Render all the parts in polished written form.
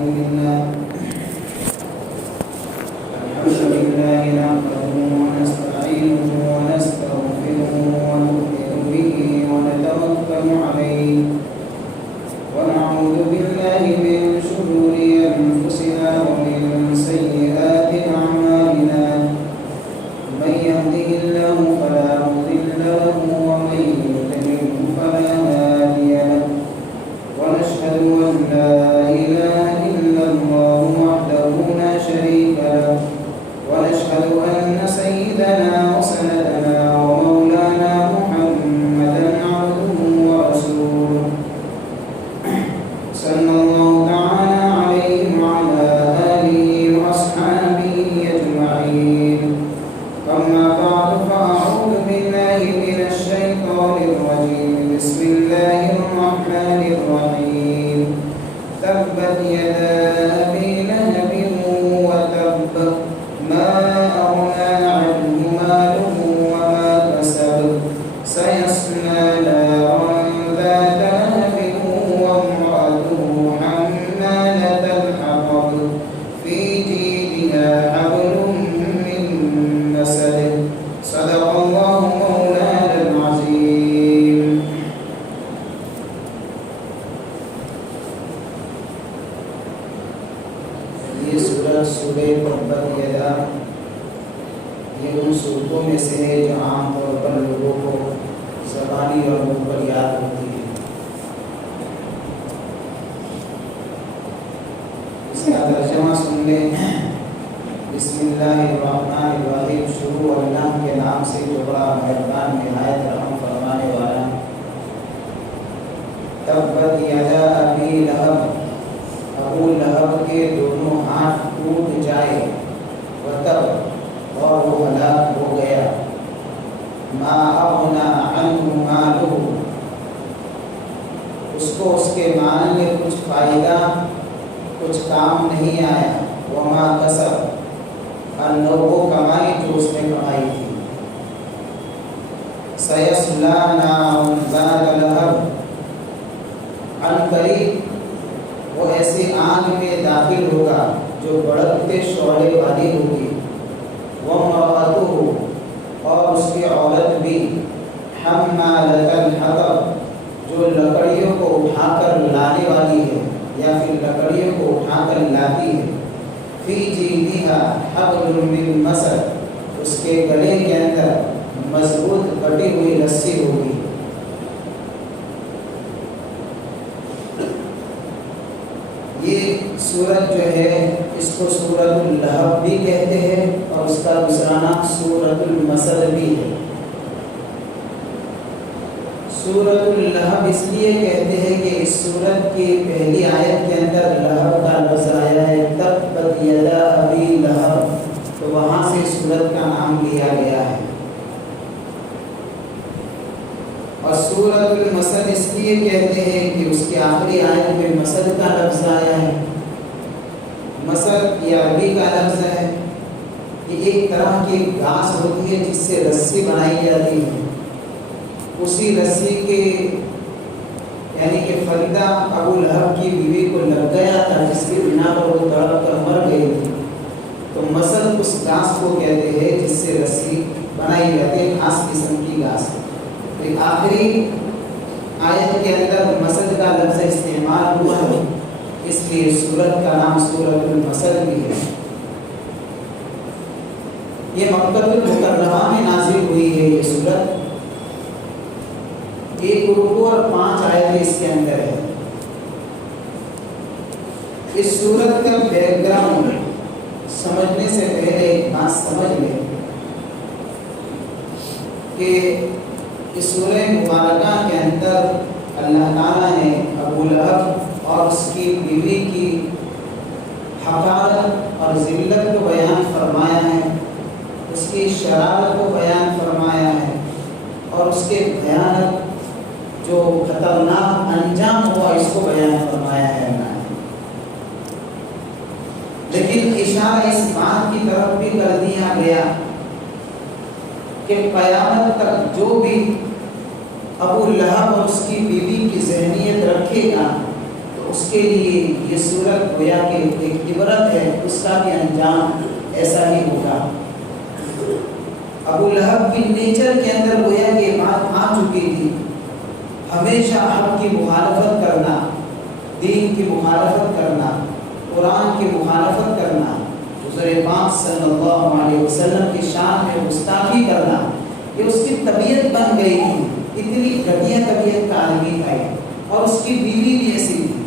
لله نحمده ونستعينه ونستغفره ونؤمن به ونتوكل عليه ونعوذ بالله من شرور أنفسنا ومن سيئات أعمالنا من يهده الله فلا مضل له ومن يضلل فلا هادي له ونشهد أن لا إله إلا الله وحده لا شريك له ونشهد أن سيدنا وسندنا ومولانا محمدا عبده ورسوله صلى الله تعالى عليه وعلى آله وأصحابه أجمعين أما بعد فأعوذ بالله من الشيطان الرجيم بسم الله الرحمن الرحيم تبت يدا أبي لهب وتب ما أغنى عنه ماله وما كسب سيصلى نارا ذات لهب وامرأته حمالة الحطب في جيدها حبل من مسد صدق الله مولانا العظيم. یہ سورہ تبت یدا یہ ان صورتوں میں سے ہے جو عام طور پر لوگوں کو زبانی اور منہ پر یاد ہوتی ہے. اس کا ترجمہ سن لیں. بسم اللہ الرحمن الرحیم. شروع اللہ کے نام سے جو بڑا مہربان نہایت رحم فرمانے والا. تبت یدا ابی لہب. ابو لہب کے دونوں ہاتھ ٹوٹ جائے. وتب اور وہ ہلاک ہو گیا. ما اغنى عنه ماله اس کو اس کے مال میں کچھ فائدہ کچھ کام نہیں آیا. وما کسب اور نہ وہ کمائی جو اس نے کمائی تھی. سیصلی نارا ذات لہب عنقریب وہ ایسی آگ میں داخل ہوگا جو بھڑکتے شعلے والی ہوگی. وامرأتہ اور اس کی عورت بھی حمالۃ الحطب جو لکڑیوں کو اٹھا کر لانے والی ہے یا پھر لکڑیوں کو اٹھا کر لاتی ہے. فی جیدہا حبل من مسد اس کے گلے کے اندر مضبوط کٹی ہوئی رسی ہوگی. یہ سورت جو ہے اس کو سورۃ اللہب بھی کہتے ہیں اور اس کا دوسرا نام سورۃ المسد بھی ہے. سورۃ اللہب اس لیے کہتے ہیں کہ اس سورت کی پہلی آیت کے اندر لہب کا لفظ آیا ہے. تبت یدا ابی لہب تو وہاں سے سورت کا نام لیا گیا ہے. اور سورۃ المسد اس لیے کہتے ہیں کہ اس کی آخری آیت میں مسد کا لفظ آیا ہے. مسد یہ عربی کا لفظ ہے. یہ ایک طرح کی گھاس ہوتی ہے جس سے رسی بنائی جاتی ہے. اسی رسی کے یعنی کہ فریدہ ابو لہب کی بیوی کو لگ گیا تھا جس کی بنا پر وہ تڑپ کر مر گئی تھی. تو مسد اس گھاس کو کہتے ہیں جس سے رسی بنائی جاتی ہے. خاص قسم کی گھاس. آخری آیت کے اندر مسد کا لفظ استعمال ہوا ہے اس لیے سورت کا نام سورۃ المسد بھی ہے. یہ مکہ المکرمہ میں نازل ہوئی ہے. یہ سورت 1 رکوع اور 5 آیتیں اس کے اندر ہے. اس سورت کا بیک گراؤنڈ سمجھنے سے پہلے ایک بات سمجھ لیں کہ اس سورہ مبارکہ کے اندر اللہ تعالیٰ نے ابو لہب اور اس کی بیوی کی حقارت اور ذلت کو بیان فرمایا ہے. اس کی شرارت کو بیان فرمایا ہے اور اس کے بھیانک جو خطرناک انجام ہوا اس کو بیان فرمایا ہے. لیکن اشارہ اس بات کی طرف بھی کر دیا گیا کہ قیامت تک جو بھی ابو لہب اور اس کی بیوی کی ذہنیت رکھے گا تو اس کے لیے یہ صورت گویا کہ ایک عبرت ہے، اس کا بھی انجام ایسا ہی ہوگا۔ ابو لہب کی نیچر کے اندر گویا کہ بات آ چکی تھی، ہمیشہ حق کی مخالفت کرنا، دین کی مخالفت کرنا، قرآن کی مخالفت کرنا، حضور پاک صلی اللہ علیہ وسلم کی شان میں گستاخی کرنا، یہ اس کی طبیعت بن گئی تھی۔ اتنی گھٹیا طبیعت کا آدمی تھا اور اس کی بیوی بھی ایسی تھی۔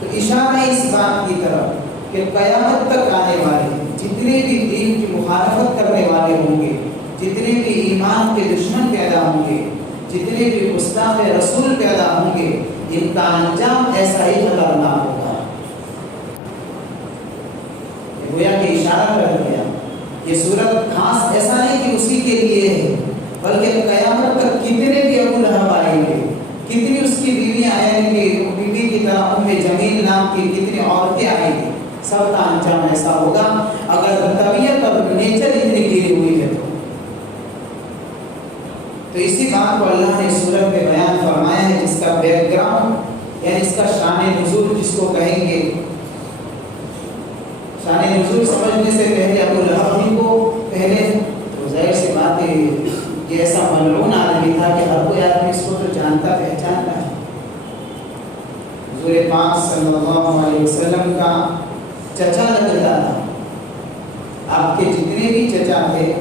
تو اشارہ اس بات کی طرف کہ قیامت تک آنے والے جتنے بھی دین کی مخالفت کرنے والے ہوں گے، جتنے بھی ایمان کے دشمن پیدا ہوں گے، جتنے بھی گستاخ رسول پیدا ہوں گے، ان کا انجام ایسا ہی خطرناک ہوگا۔ گویا کہ اشارہ کر دیا، یہ صورت خاص ایسا نہیں کہ اسی کے لیے ہے، بلکہ قیامت تک کتنے بھی ابو لہب آئیں گے، کتنی اس کی بیویاں آئیں گی، بیوی کی طرح ام جمیل نام کی کتنی عورتیں آئیں گی، سب کا انجام ایسا ہوگا اگر طبیعت اور نیچر اتنی گری ہوئی ہے تو اسی بات کو اللہ نے سورت میں بیان فرمایا ہے، جس کا بیک گراؤنڈ یعنی اس کا شان نزول جس کو کہیں گے۔ شان نزول سمجھنے سے پہلے ابو لہب کو پہلے تو ظاہر سی بات ہے یہ ایسا ملعون آدمی تھا کہ ہر کوئی آدمی اس کو تو جانتا پہچانتا ہے۔ حضور پاک صلی اللہ علیہ وسلم کا چچا لگتا تھا۔ آپ کے جتنے بھی چچا تھے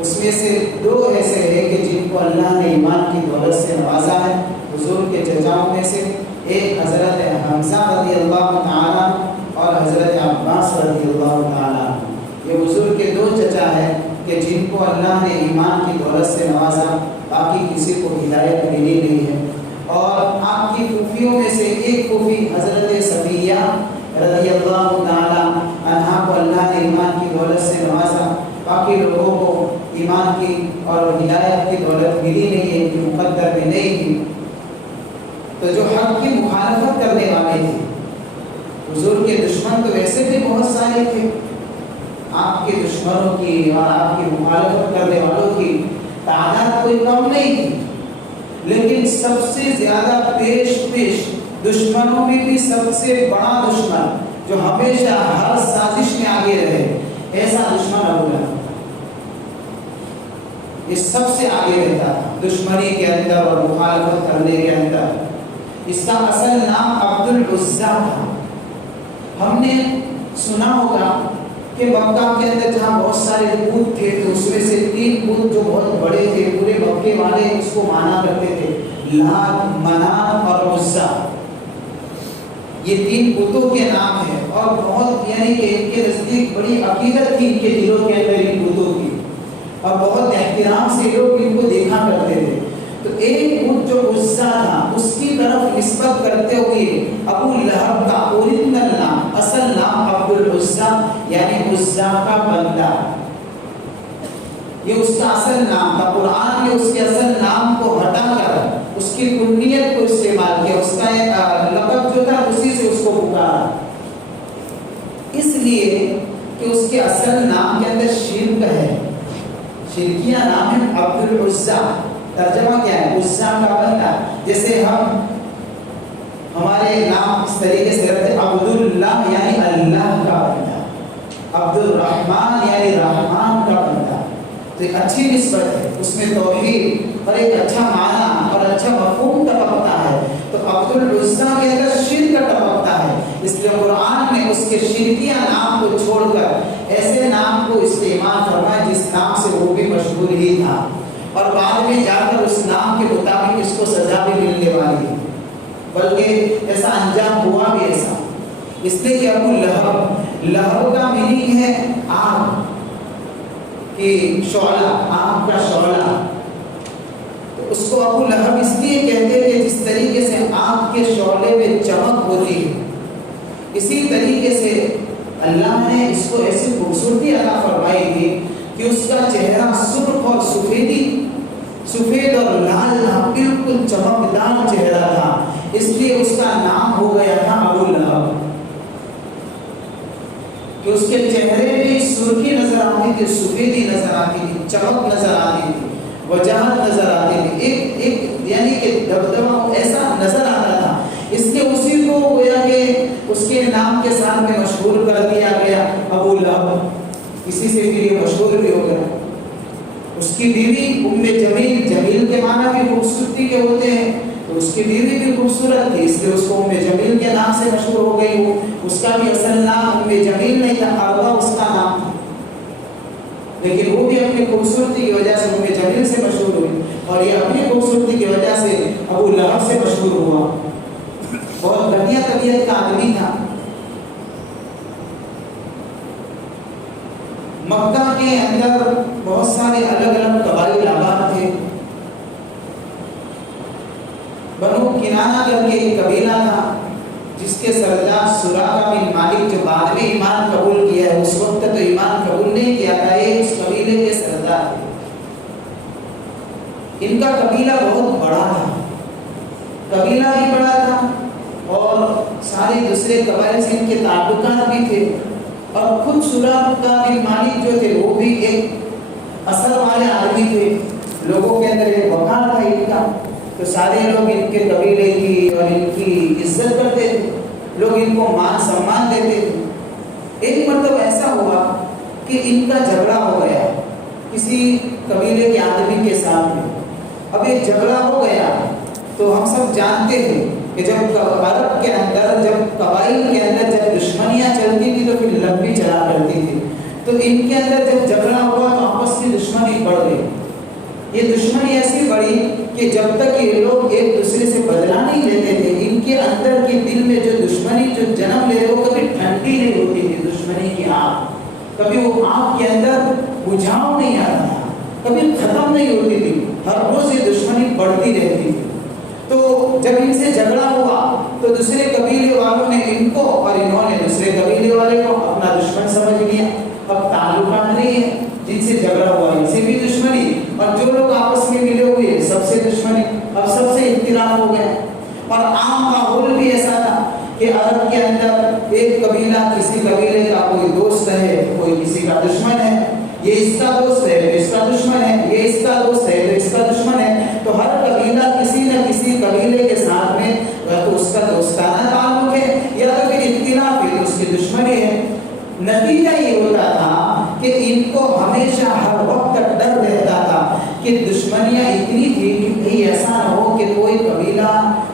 اس میں سے دو ایسے ہیں کہ جن کو اللہ نے ایمان کی دولت سے نوازا ہے۔ حضور کے چچاؤں میں سے ایک حضرت حمزہ رضی اللہ تعالیٰ اور حضرت عباس رضی اللہ تعالیٰ، یہ حضور کے دو چچا ہیں کہ جن کو اللہ نے ایمان کی دولت سے نوازا، باقی کسی کو ہدایت ملی نہیں ہے۔ اور آپ کی پھوپھیوں میں سے ایک پھوپھی حضرت صفیہ رضی اللہ تعالیٰ عنہا کو اللہ نے ایمان کی دولت سے نوازا، باقی لوگوں کو ایمان کی اور ہدایت کی دولت ملی نہیں ہے، کہ مقدر میں نہیں تھی۔ تو جو حق کی مخالفت کرنے والے تھے، حضور کے دشمن تو ویسے بھی بہت سارے تھے، آپ کے دشمنوں کی اور آپ کی مخالفت کرنے والوں کی تعداد کوئی کم نہیں تھی، لیکن سب سے زیادہ پیش دشمنوں میں بھی سب سے بڑا دشمن جو ہمیشہ ہر سازش میں آگے رہے، ایسا دشمن ابو لہب یہ سب سے آگے رہتا تھا دشمنی کے اندر اور مخالفت کرنے کے اندر۔ اس کا اصل نام عبد العزیٰ تھا۔ ہم نے سنا ہوگا کہ مکہ کے اندر جہاں بہت سارے بت تھے تو اس میں سے 3 بت جو بہت بڑے تھے، پورے مکے والے اس کو مانا کرتے تھے، لات، منات اور عزیٰ۔ یہ 3 بتوں کے نام ہیں اور بہت یعنی کہ ان کے نزدیک بڑی عقیدت تھی ان کے دلوں کے اندر ان بتوں کی، اور بہت احترام سے لوگ ان کو دیکھا کرتے تھے۔ تو ایک بت جو عزیٰ تھا اس کی طرف نسبت کرتے ہوئے ابو لہب کا اوریجنل نام، اصل نام عبد العزیٰ یعنی عزیٰ کا بندہ، یہ اس کا اصل نام تھا۔ قرآن نے اس کے اصل نام کو ہٹا کر اس کی کنیت کو استعمال کیا، اس کا ایک لقب جو تھا اسی سے اس کو پکارا، اس لیے کہ اس کے اصل نام کے اندر شرک ہے، شرکیہ نام ہے عبد العزیٰ۔ ترجمہ کیا ہے؟ عزیٰ کا بندہ۔ جیسے ہمارے نام اس طریقے سے رکھتے عبد اللہ یعنی اللہ کا بندہ، عبد الرحمن یعنی رحمان کا بندہ، تو ایک اچھی نسبت ہے، اس میں توحید اور ایک اچھا معنی اور اچھا مفہوم ٹپکتا ہے۔ تو عبد العزیٰ کے اندر شرک ٹپکتا ہے، اس لیے قرآن نے اس کے شرکیہ نام کو چھوڑ کر ایسے نام کو استعمال فرمایا جس نام سے وہ بھی مشہور ہی تھا، اور بعد میں جا کر اس نام کے مطابق اس کو سزا بھی ملنے والی ہے، بلکہ ایسا انجام ہوا بھی ایسا، اس لیے کہ ابو لہب کا میننگ ہے آگ کی شعلہ، آگ کا شعلہ، تو اس کو ابو لہب اس لیے کہتے ہیں کہ جس طریقے سے آگ کے شعلے میں چمک ہوتی ہے، اسی طریقے سے اللہ نے اس کو ایسی خوبصورتی عطا فرمائی تھی کہ اس کا چہرہ سرخ اور سفید اور لال تھا، بالکل چمکدار چہرہ تھا، اس لیے اس کا نام ہو گیا تھا ابو لہب، کہ اس کے چہرے میں سرخی نظر آتی تھی، سفیدی نظر آتی تھی، چمک نظر آتی تھی، وجاہت نظر آتی تھی، ایک یعنی کہ دبدبہ ایسا نظر آتا تھا، اس لیے اسی کو گویا کہ اس کے نام کے ساتھ میں مشہور کر دیا گیا ابو لہب، اسی سے پھر یہ مشہور بھی ہو گیا۔ اس کی بیوی ام جمیل، جمیل کے معنی بھی خوبصورتی کے ہوتے ہیں، تو اس کی بیوی بھی خوبصورت تھی، اس لیے اس کو ام جمیل کے نام سے مشہور ہو گئی۔ وہ اس کا بھی اصل نام ام جمیل نہیں تھا، اروا اس کا نام تھا، لیکن وہ بھی اپنی خوبصورتی کی وجہ سے ام جمیل سے مشہور ہوئی، اور یہ اپنی خوبصورتی کی وجہ سے ابو لہب سے مشہور ہوا۔ بہت گھٹیا طبیعت کا آدمی تھا۔ مکہ کے اندر بہت سارے الگ الگ قبائل آباد تھے۔ بنو کنانہ کر کے ایک قبیلہ تھا جس کے سردار سراقہ بن مالک، جو بعد میں ایمان قبول کیا ہے، اس وقت تو ایمان قبول نہیں کیا تھا، یہ اس قبیلے کے سردار تھے۔ ان کا قبیلہ بہت بڑا تھا، قبیلہ بھی بڑا تھا اور سارے دوسرے قبائل سے ان کے تعلقات بھی تھے، اور خود سراقہ بن مالک جو تھے وہ بھی ایک اثر والے آدمی تھے، لوگوں کے اندر ایک وقار تھا ان کا، تو سارے لوگ ان کے قبیلے کی اور ان کی عزت کرتے تھے، لوگ ان کو مان سمان دیتے تھے۔ ایک مرتبہ ایسا ہوا کہ ان کا جھگڑا ہو گیا کسی قبیلے کے آدمی کے ساتھ میں۔ اب یہ جھگڑا ہو گیا تو ہم سب جانتے ہیں کہ جب عرب کے اندر، جب قبائل کے اندر جب دشمنیاں چلتی تھی تو پھر لمبی چلا کرتی تھی، تو ان کے اندر جب جھگڑا ہوا تو آپس کی دشمنی بڑھ گئی۔ یہ دشمنی ایسی بڑھی کہ جب تک یہ لوگ ایک دوسرے سے بدلہ نہیں لیتے تھے، ان کے اندر کے دل میں جو دشمنی جو جنم لے وہ کبھی ٹھنڈی نہیں ہوتی تھی، دشمنی کی آگ کبھی وہ آگ کے اندر بجھاؤ نہیں آتا تھا، کبھی ختم نہیں ہوتی تھی، ہر روز یہ دشمنی بڑھتی رہتی تھی۔ تو جب ان سے جھگڑا ہوا تو دوسرے قبیلے والوں نے ان کو اور انہوں نے دوسرے قبیلے والے کو اپنا دشمن سمجھ لیا۔ اب تعلقات نہیں ہے، جن سے جھگڑا ہوا ان سے بھی دشمنی، اور جو لوگ آپس میں ملے ہوئے سب سے دشمنی، اب سب سے اختلاف ہو گیا۔ اور عام ماحول بھی ایسا تھا کہ عرب کے اندر ایک قبیلہ کسی قبیلے کا کوئی دوست ہے، کوئی کسی کا دشمن ہے، یہ اس کا دوست ہے تو اس کا دشمن ہے، یہ اس کا دوست ہے تو اس کا دشمن ہے، تو ہر قبیلہ کسی نہ کسی قبیلے کے ساتھ میں یا تو اس کا دوستانہ تعلق ہے یا تو پھر اختلاف ہے، اس کی دشمنی ہے۔ نتیجہ یہ ہوتا تھا کہ ان کو ہمیشہ ہر وقت ڈر رہتا تھا کہ دشمنیاں اتنی تھی کہ کہیں ایسا نہ ہو کہ کوئی قبیلہ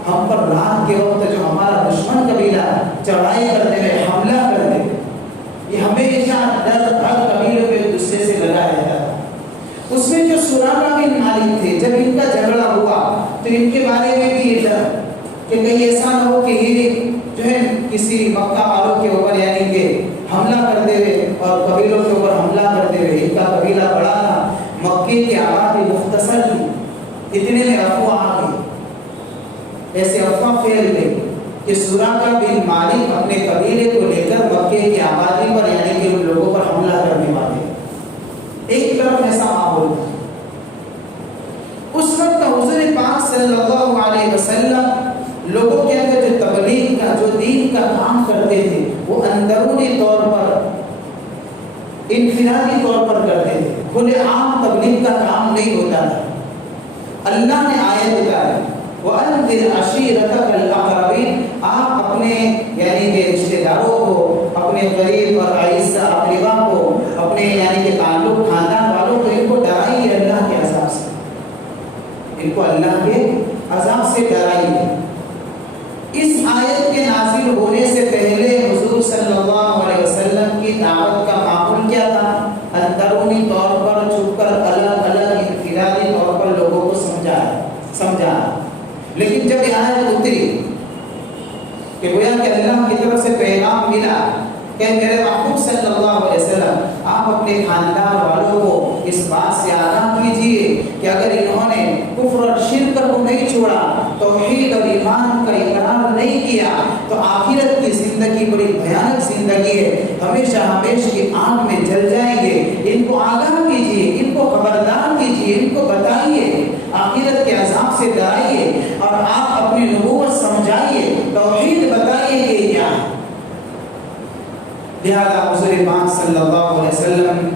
ہم پر رات کے وقت جو ہمارا دشمن قبیلہ چڑھائی کرنے میں حملہ کر دے۔ یہ ہمیشہ ڈر ہر قبیلے پہ دوسرے سے لگا رہتا تھا۔ اس میں جو سراقہ بن مالک تھے، جب ان کا جھگڑا ہوا تو ان کے بارے میں بھی یہ ڈر کہ کہیں ایسا نہ ہو کہ یہ جو ہے کسی مکہ والوں کے اوپر یعنی کہ حملہ کرتے ہوئے اور قبیلوں کے اوپر حملہ کرتے ہوئے، ان کا قبیلہ بڑا تھا، مکے کی آبادی مختصر تھی، اتنے میں افواہ آ گئی، ایسے افواہ پھیل گئی کہ سراقہ بن مالک اپنے قبیلے کو لے کر مکے کی آبادی پر یعنی کہ ان لوگوں پر حملہ کرنے والے۔ ایک طرف ایسا ماحول تھا۔ اس وقت حضور پاک صلی اللہ علیہ وسلم لوگوں کے اندر جو تبلیغ کا، جو دین کا کام کرتے تھے، وہ اندرونی طور پر، انفرادی طور پر کرتے تھے، کھلے عام تبلیغ کا کام نہیں ہوتا تھا۔ اللہ نے آیت اتاری وَأَنذِرْ عَشِيرَتَكَ الْأَقْرَبِينَ، آپ اپنے یعنی کہ رشتہ داروں کو، اپنے قریب اور اعزا اقربا کو، اپنے یعنی کہ تعلق خاندان والوں کو، ان کو ڈرائیے اللہ کے عذاب سے، ان کو اللہ کے عذاب سے ڈرائیے۔ اس آیت کے نازل ہونے سے پہلے حضور صلی اللہ علیہ وسلم کی دعوت کا معمول کیا تھا؟ اندرونی طور پر چھپ کر الگ الگ انفرادی طور پر لوگوں کو سمجھانا۔ لیکن جب یہ آیت اتری کہ گویا کہ اللہ کی طرف سے پیغام ملا کہ میرے محبوب صلی اللہ علیہ وسلم آپ اپنے خاندان والوں کو اس بات سے آگاہ کیجئے کہ اگر انہوں نے کفر اور شرک کو نہیں چھوڑا، توحید اور ایمان کا اقرار نہیں کیا، تو آخرت کی زندگی بڑی بھیانک زندگی ہے، ہمیشہ ہمیشہ کی آگ میں جل جائیں گے۔ ان کو آگاہ کیجئے، ان کو خبردار کیجئے، ان کو بتائیے، آخرت کے عذاب سے ڈرائیے، اور آپ اپنی نبوت سمجھائیے، توحید بتائیے کہ کیا ہے۔ لہذا حضور پاک صلی اللہ علیہ وسلم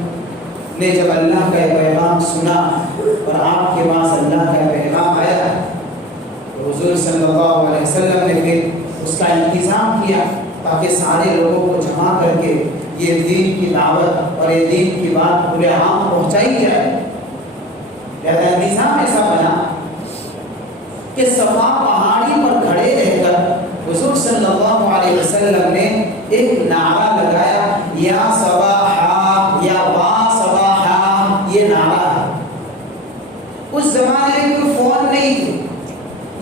نے جب اللہ کا پیغام سنا اور آپ کے پاس اللہ کا پیغام آیا، حضور صلی اللہ علیہ وسلم نے پھر اس کا انتظام کیا تاکہ سارے لوگوں کو جمع کر کے یہ دین کی دعوت اور یہ دین کی بات پورے عام پہنچائی جائے۔ لہذا نظام ایسا بنا کہ صفا پہاڑی پر کھڑے رہ کر حضور صلی اللہ علیہ وسلم نے ایک نعرہ لگایا، یا صباحا یا با صباحا، یہ نعرہ ہے۔ اس زمانے میں کوئی فون نہیں تھے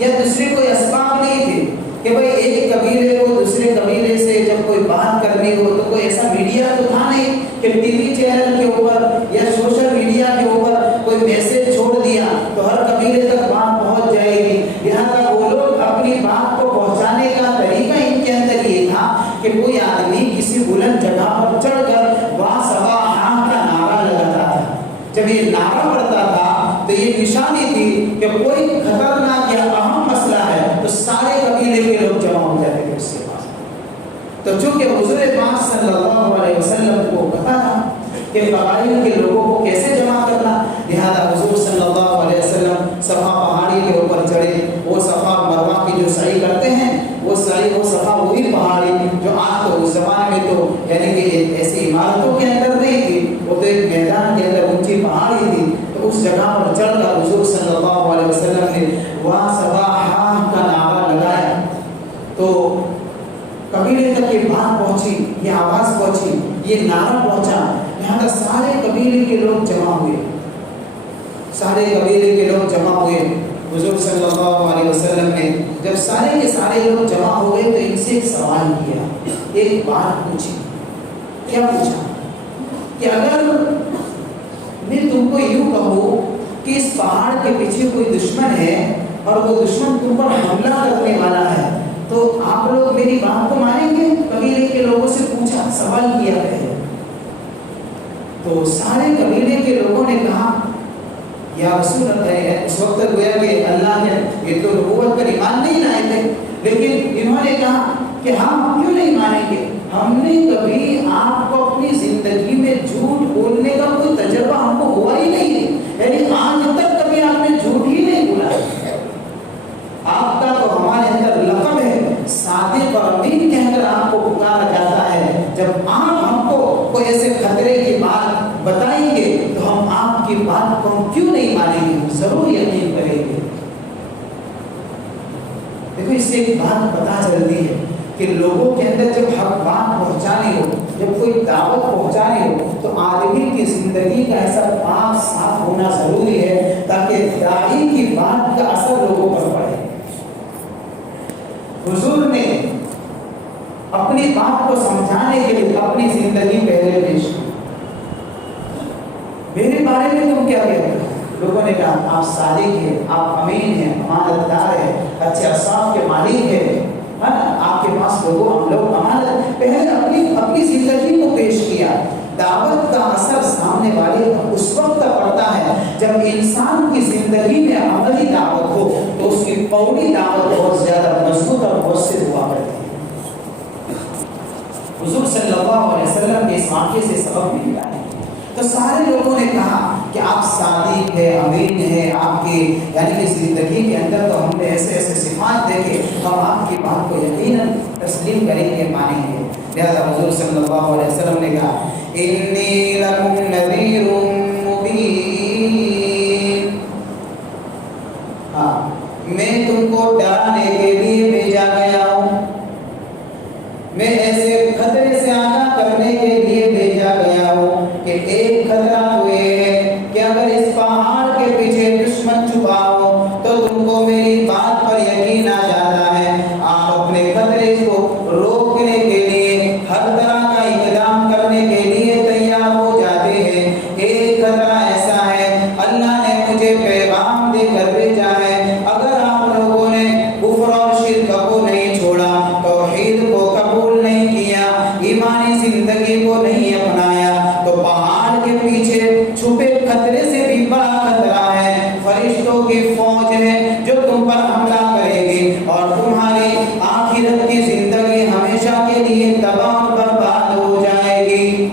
یا دوسرے کوئی اسباب نہیں تھے کہ بھئی ایک قبیلے کو دوسرے قبیلے سے جب کوئی بات کرنی ہو تو کوئی ایسا میڈیا تو تھا نہیں کہ ٹی وی چینل کے اوپر یا سوشل میڈیا کے اوپر کوئی میسج چھوڑ دیا تو ہر قبیلے تک بات پہنچ جائے گی۔ یہاں تک وہ لوگ اپنی بات کو پہنچانے کا طریقہ ان کے اندر یہ تھا کہ کوئی آدمی کسی بلند جگہ پر چڑھ کر وا صباحا کا نعرہ لگاتا تھا۔ جب یہ نعرہ پڑتا تھا تو یہ نشانی تھی کہ کوئی خطرناک یا اہم مسئلہ ہے تو سارے قبیلے کے لوگ جمع ہو جاتے تھے اس کے پاس۔ تو چونکہ حضور پاک صلی اللہ علیہ وسلم کو پتا تھا کہ قبائل کے لوگوں کو کیسے جمع کرنا، لہذا حضور صلی اللہ علیہ وسلم صفا پہاڑی کے اوپر چڑھے۔ وہ صفا مروہ کی جو سعی کرتے ہیں وہ سعی وہ صفا وہی پہاڑی جو آج تو اس زمانے میں تو یعنی کہ ایسی عمارتوں کے اندر نہیں تھی، وہ تو ایک میدان کے اندر اونچی پہاڑی تھی، تو اس جگہ پر چڑھ کر حضور صلی اللہ علیہ وسلم نے وا صباحا کا نعرہ لگایا۔ تو قبیلے تک یہ بات پہنچی، یہ آواز پہنچی، یہ نعرہ پہنچا، لہذا سارے قبیلے کے لوگ جمع ہوئے، سارے قبیلے کے لوگ جمع ہوئے۔ حضور صلی اللہ علیہ وسلم نے جب سارے کے سارے لوگ جمع ہو گئے تو ان سے ایک سوال کیا، ایک بات پوچھی۔ کیا پوچھا کہ اگر میں تم کو یوں کہوں کہ اس پہاڑ کے پیچھے کوئی دشمن ہے اور وہ دشمن تم پر حملہ کرنے والا ہے تو آپ لوگ میری بات کو مانیں گے؟ قبیلے کے لوگوں سے پوچھا، سوال کیا پہلے۔ تو سارے قبیلے کے لوگوں نے کہا یا رسول اللہ ہے، اس وقت گویا کہ اللہ نے یہ تو نبوت پر ایمان نہیں لائے تھے، لیکن انہوں نے کہا کہ ہم کیوں نہیں مانیں گے، ہم نے کبھی آپ کو اپنی زندگی میں جھوٹ بولنے کا کوئی تجربہ ہم کو ہوا ہی نہیں ہے، یعنی آج تک کبھی آپ نے جھوٹ ہی نہیں بولا۔ آپ کا تو ہمارے اندر لقب ہے صادق اور امین کہہ کر آپ کو پکارا جاتا ہے، جب آپ ہم کو کوئی ایسے خطرے کی بات بتائیں گے تو ہم آپ کی بات کو ہم کیوں نہیں مانیں گے، ہم ضرور یقین کریں گے۔ دیکھو اس سے ایک بات پتہ چلتی ہے کہ لوگوں کے اندر جب حق بات پہنچانی ہو، جب کوئی دعوت پہنچانی ہو تو آدمی کی زندگی کا ایسا پاک صاف ہونا ضروری ہے تاکہ داعی کی بات کا اثر لوگوں پر پڑے۔ حضور نے اپنی بات کو سمجھانے کے لیے اپنی زندگی پہلے پیش کی۔ میرے بارے میں تم کیا کہتے ہو؟ لوگوں نے کہا آپ صادق ہیں، آپ امین ہیں، امانت دار ہیں، اچھے اصحاب کے مالک ہیں، آپ کے پاس لوگ امانت۔ پہلے اپنی زندگی کو پیش کیا۔ دعوت کا اثر سامنے والے اس وقت پڑتا ہے جب انسان کی زندگی میں عملی دعوت ہو تو اس کی قولی دعوت بہت زیادہ مضبوط اور مؤثر ہوا کرتی ہے۔ حضور صلی اللہ علیہ وسلم کے اس واقعے سے سبق ملتا ہے۔ تو سارے لوگوں نے کہا کہ آپ صادق ہے، امین ہے، آپ کی یعنی کہ زندگی کے اندر تو ہم نے ایسے ایسے صفات دیکھے، ہم آپ کی بات کو یقیناً تسلیم کریں گے، مانیں گے۔ لہذا حضور صلی اللہ علیہ وسلم نے کہا انی لکم نذیر مبین، میں تم کو ڈرانے کے لیے بھیجا گیا ہوں، میں ایسے خطرے سے آگاہ کرنے کے لیے بھیجا گیا ہوں کہ ایک خطرہ تو یہ ہے کہ اگر اس پہاڑ کے پیچھے دشمن چھپا ہو تو تم کو میری بات پر یقین آ جاتا ہے، آپ اپنے خطرے کو روکنے کے لیے ہر طرح کا اقدام کرنے کے لیے تیار ہو جاتے ہیں۔ ایک خطرہ ایسا ہے، اللہ نے مجھے پیغام دے کر بھیجا ہے، اگر آپ لوگوں نے کفر اور شرک کو نہیں چھوڑا، توحید کو قبول نہیں کیا، ایمانی زندگی کو نہیں اپنایا تو پہاڑ کے پیچھے چھپے خطرے سے بھی بڑا خطرہ ہے، فرشتوں کی فوج ہے جو تم پر حملہ کرے گی اور تمہاری آخرت کی زندگی ہمیشہ کے لیے تباہ اور برباد ہو جائے گی۔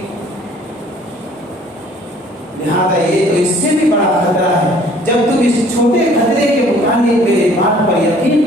لہذا یہ تو اس سے بھی بڑا خطرہ ہے، جب تم اس چھوٹے خطرے کے متعلق میری بات پر یقین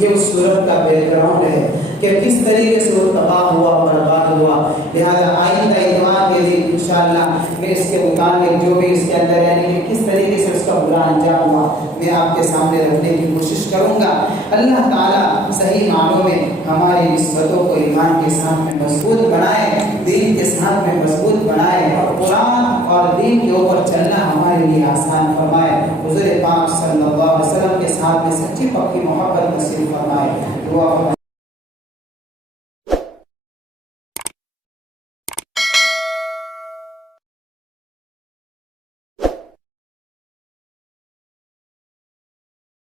یہ اس صورت کا بیک گراؤنڈ ہے کہ کس طریقے سے وہ تباہ ہوا، برباد ہوا۔ لہذا آئندہ اتوار کے دن انشاءاللہ میں اس کے متعلق جو بھی اس کے اندر یعنی کہ کس طریقے سے اس کا برا انجام ہوا میں آپ کے سامنے رکھنے کی کوشش کروں گا۔ اللہ تعالیٰ صحیح معنوں میں ہماری نسبتوں کو ایمان کے ساتھ میں مضبوط بنائے، دین کے ساتھ میں مضبوط بنائے، اور قرآن اور دین کے اوپر چلنا ہمارے لیے آسان فرمائے۔ حضور پاک صلی اللہ علیہ وسلم کے ساتھ میں سچی پکی محبت نصیب فرمائے۔ دعا